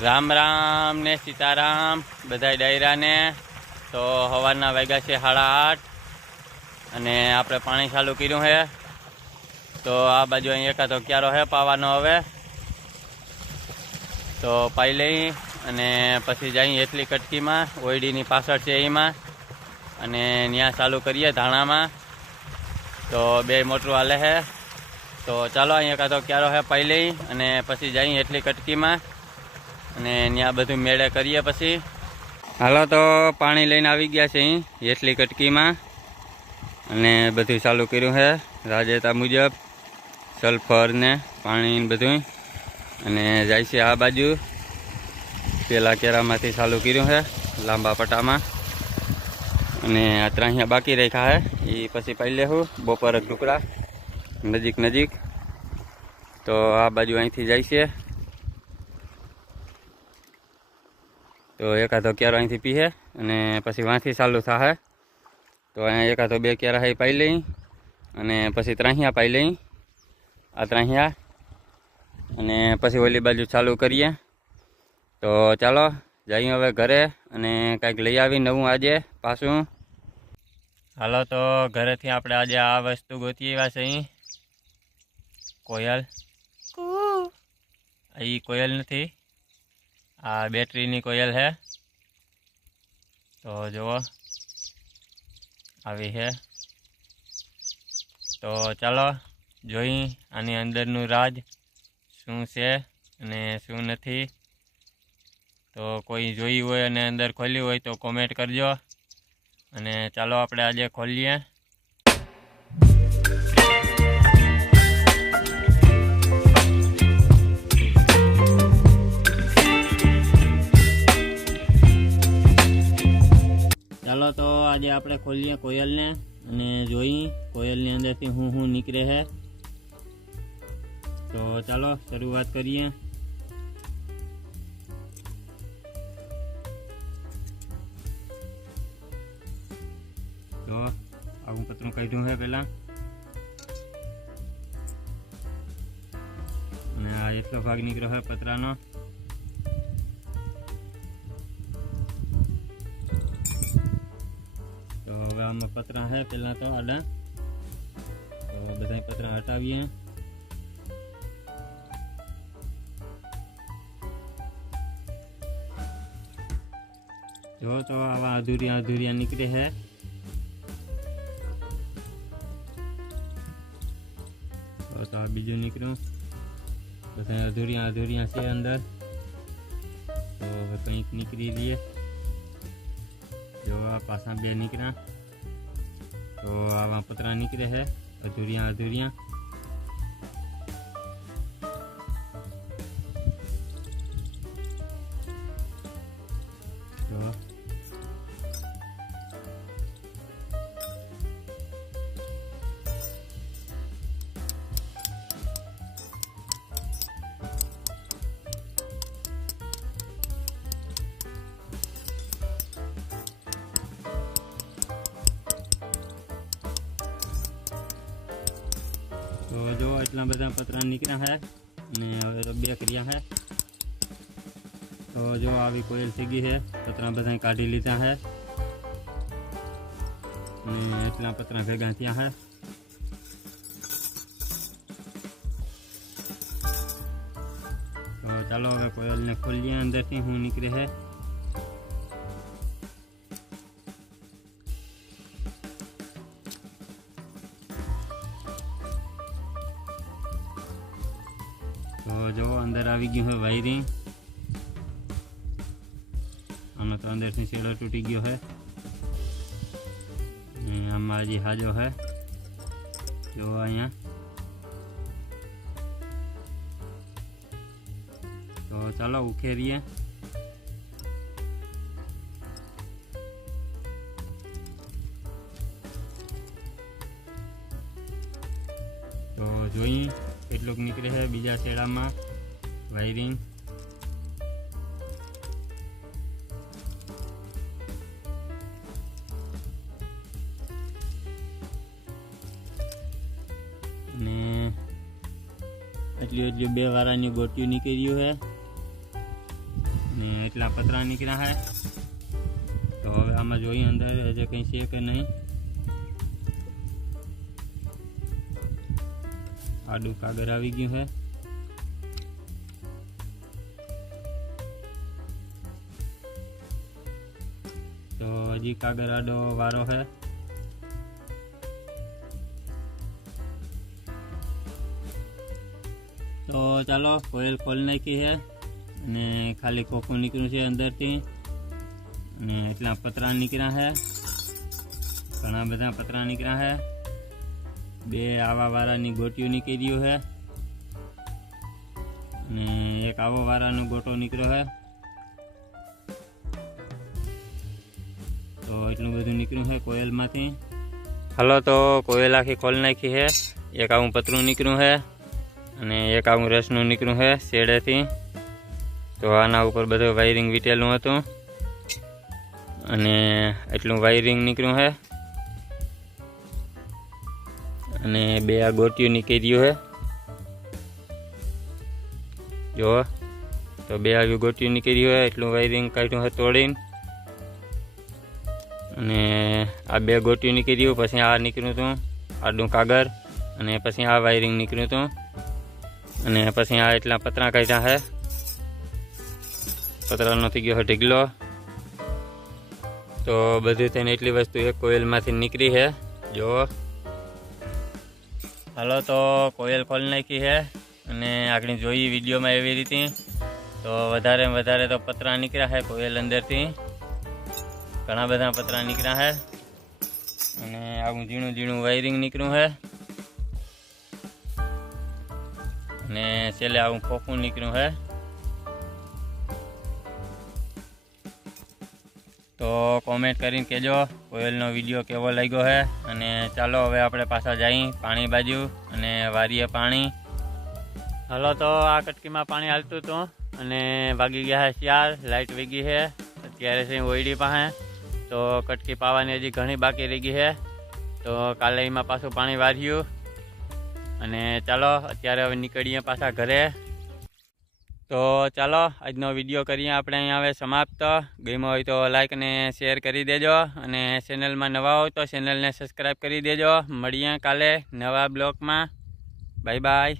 राम राम ने सीताराम बधाई डायरा ने। तो हवाना वाग्या छे 8:30 अने आपणे पाणी चालू कर्युं है। तो आ बाजू अहीं एकादो क्यारो है पावानो हवे तो पाई लई अने पछी जाई एटली कटकी में ओयडीनी पाछळ छे एमां अने न्या चालू करीए धाणा में। तो बे मोटरूं हाले है। तो चालो अहीं एकादो क्यारो है पाई लई अने पछी जाई एटली कटकी में अने न्या बधुं मेळे करीए पछी। हालो तो पाणी लईने आवी गया छे अहीं एटली कटकी में अने बधुं चालू कर्युं है राजेता मुजब सल्फर ने पाणी ने बधुं अने जाय छे आ बाजू पेला केरामांथी चालू कर्युं है लांबा पट्टामां अने आ ત્રાહિયા बाकी राख्या है ए पछी पाई लेहुं बपोर टुकड़ा नजीक नजीक। तो आ बाजू અહીંથી જાય છે तो एकादो क्यारो અહીંથી पीहे अने पछी वांथी चालू थाहे। तो अहीं एकादो बे क्यारा है पाई लई अने पछी ત્રાહિયા पाई लई आ ત્રાહિયા अने पछी ओली बाजू चालू करीए। तो चालो जाइए हवे घरे अने कंईक लई आवी नवुं आजे पाछुं। हालो तो घरेथी आपणे आजे आ वस्तु गोती आव्या छे कोयल। ई कोयल नथी आ बेटरीनी कोयल है। तो जुओ आवी है। तो चलो जोई आनी अंदरनु राज शुं छे अने शुं नथी। तो कोई जोई होय अने अंदर खोली होय तो कॉमेंट करजो अने चालो आपणे आजे खोलीए। ચાલો તો આજે આપણે ખોલીએ કોયલને અને જોઈ કોયલની અંદરથી હું નીકળે છે। તો ચાલો શરૂઆત કરીએ। તો આવું પતરું કાઢ્યું છે પહેલા અને આ એટલો ભાગ નીકળ્યો છે પતરાનો। तो हवे आम पतरा है पहला तो आडा तो बधा पतरा हटावीए। जो तो आवा अधूरिया अधूरिया निकले है। तो आ बीजू निकलू बधा अधूरिया अधूरिया से अंदर तो कंईक निकली लिए। जो आ पासा बे निकला तो आवा पतरा निकले है अधूरिया अधूरिया। तो जो इतना बधा पतरा निकला है ने हवे तो बे कर्या है। तो जो आवी कोयल सीगी है पतरा बधा काढ़ी लीधा है ने इतना पतरा भेगा थया है। तो चलो हवे कोयल ने खोलिए अंदर थी हूँ निकले है। तो जो अंदर आ गयो है वायरिंग आनो तो अंदर से सेलो टूटी गयो है। आमा जी हाजो है जो अँ तो चलो उखेरिए। तो जोई કેટલુંક નીકળે છે બીજા શેડામાં વાયરિંગ। ને એટલી એટલી બે વારાની ગોટીઓ નીકળ્યું છે। ને એટલા પતરા નીકળ્યા છે. તો હવે આમાં જોઈએ અંદર હજે કંઈ છે કે નહીં. આડું કાગર આવી ગયું છે. તો હજી કાગર આડો વારો છે. તો ચાલો કોયલ ખોલી નાખી છે અને ખાલી ખોખું નીકળ્યું છે અંદરથી અને એટલા પતરા નીકળ્યા છે. ઘણા બધા પતરા નીકળ્યા છે. 2 આવા વારાની ગોટીઓ નીકળ્યું છે અને એક આવો વારાનો ગોટો નીકળ્યો છે. તો એટલું બધું નીકળ્યું છે કોયલમાંથી. હાલો તો કોયલ આખી ખોલી નાખી છે. એક આવું પતરું નીકળ્યું છે અને એક આવું રસનું નીકળ્યું છે શેડેથી. તો આના ઉપર બધું વાયરિંગ વીટેલું હતું અને એટલું વાયરિંગ નીકળ્યું છે અને 2 આ ગોટીઓ નીકળ્યું છે. જો તો 2 આવી ગોટીઓ નીકળ્યું છે. એટલું વાયરિંગ કાઢ્યું છે તોડીને અને આ 2 ગોટીઓ નીકળ્યું. પછી આ નીકળ્યું હતું આડું કાગર અને પછી આ વાયરિંગ નીકળ્યું હતું અને પછી આ એટલા પતરા કાઢ્યા છે. પતરાનો થઈ ગયો છે ઢીગલો. તો બધું થઈને એટલી વસ્તુ એક કોયલમાંથી નીકળી છે. જો હાલો તો કોયલ ખોલી નાખી છે અને આગળ જોઈ વિડીયોમાં એવી રીતે. તો વધારે વધારે તો પતરા નીકળ્યા છે કોયલ અંદરથી. ઘણા બધા પતરા નીકળ્યા છે અને આવું ઝીણું ઝીણું વાયરિંગ નીકળ્યું છે અને છેલ્લે આવું ખોખું નીકળ્યું છે. તો કોમેન્ટ કરીને કહેજો કોયલનો વિડીયો કેવો લાગ્યો છે. અને ચાલો હવે આપણે પાછા જઈએ પાણી બાજુ અને વારીએ પાણી. હાલો તો આ કટકીમાં પાણી હાલતું હતું અને વાગી ગયા છે 4. લાઇટ વીગી છે અત્યારે છે ઓયડી પાસે. તો કટકી પાવાની હજી ઘણી બાકી રહી ગઈ છે. તો કાલે એમાં પાછું પાણી વાર્યું અને ચાલો અત્યારે હવે નીકળીએ પાછા ઘરે. તો ચાલો આજનો વિડીયો કરીએ આપણે અહીંયા હવે સમાપ્ત. ગમ્યો હોય તો લાઈક અને શેર કરી દેજો અને ચેનલમાં નવા હોય તો ચેનલને સબસ્ક્રાઈબ કરી દેજો. મળીએ કાલે નવા બ્લોગમાં. Bye bye.